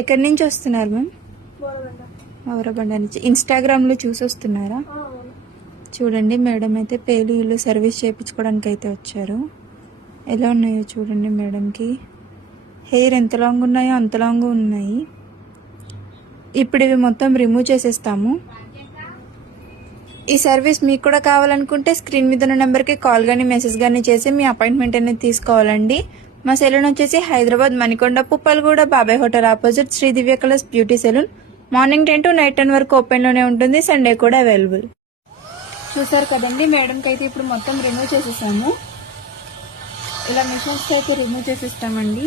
ఎక్కడి నుంచి వస్తున్నారు మ్యామ్? ఔరబండ నుంచి. ఇన్స్టాగ్రామ్లో చూసి వస్తున్నారా? చూడండి మేడం అయితే పేలు ఇల్లు సర్వీస్ చేయించుకోవడానికి అయితే వచ్చారు. ఎలా ఉన్నాయో చూడండి మేడంకి. హెయిర్ ఎంత లాంగ్ ఉన్నాయో అంత లాంగ్ ఉన్నాయి. ఇప్పుడు ఇవి మొత్తం రిమూవ్ చేసేస్తాము. ఈ సర్వీస్ మీకు కూడా కావాలనుకుంటే స్క్రీన్ మీద ఉన్న నెంబర్కి కాల్ కానీ మెసేజ్ కానీ చేసి మీ అపాయింట్మెంట్ అనేది తీసుకోవాలండి. మా సెలూన్ వచ్చేసి Hyderabad Manikonda Puppalaguda Babai hotel opposite Sri Divya colours beauty salon. Morning 10 to night 10 వరకు ఓపెన్లోనే ఉంటుంది. సండే కూడా అవైలబుల్. చూసారు కదండి, మేడంకి అయితే ఇప్పుడు మొత్తం రిమూవ్ చేసేసాము. ఇలా మిషన్స్కి అయితే రిమూవ్ చేసేస్తామండి.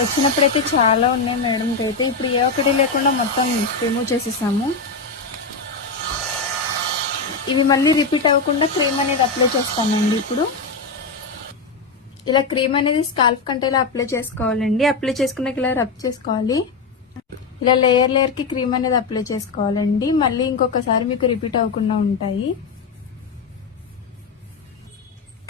వచ్చినప్పుడైతే చాలా ఉన్నాయి మేడంకి అయితే. ఇప్పుడు ఏ ఒక్కటి లేకుండా మొత్తం రిమూవ్ చేసేసాము. ఇవి మళ్ళీ రిపీట్ అవ్వకుండా క్రీమ్ అనేది అప్లై చేస్తామండి. ఇప్పుడు ఇలా క్రీమ్ అనేది స్కాల్ప్ కంటే ఇలా అప్లై చేసుకోవాలండి. అప్లై చేసుకున్నాక ఇలా రబ్ చేసుకోవాలి. ఇలా లేయర్ కి క్రీమ్ అనేది అప్లై చేసుకోవాలండి. మళ్ళీ ఇంకొకసారి మీకు రిపీట్ అవ్వకుండా ఉంటాయి.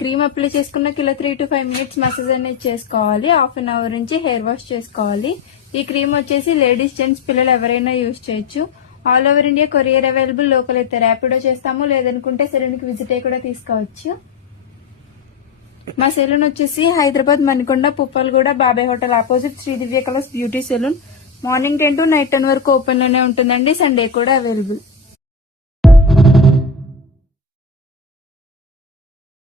క్రీమ్ అప్లై చేసుకున్నాక ఇలా 3 to 5 minutes మసాజ్ అనేది చేసుకోవాలి. హాఫ్ అన్ అవర్ నుంచి హెయిర్ వాష్ చేసుకోవాలి. ఈ క్రీమ్ వచ్చేసి లేడీస్, జెంట్స్, పిల్లలు ఎవరైనా యూజ్ చేయొచ్చు. All over India courier available. Local అయితే ర్యాపిడో చేస్తాము, లేదనుకుంటే సెలూన్కి విజిట్ అయ్యి కూడా తీసుకోవచ్చు. మా సెలూన్ వచ్చేసి Hyderabad Manikonda Puppalaguda Babai hotel opposite Sri Divya colours beauty salon. Morning 10 to night 10 వరకు ఓపెన్ లోనే ఉంటుందండి. సండే కూడా అవైలబుల్.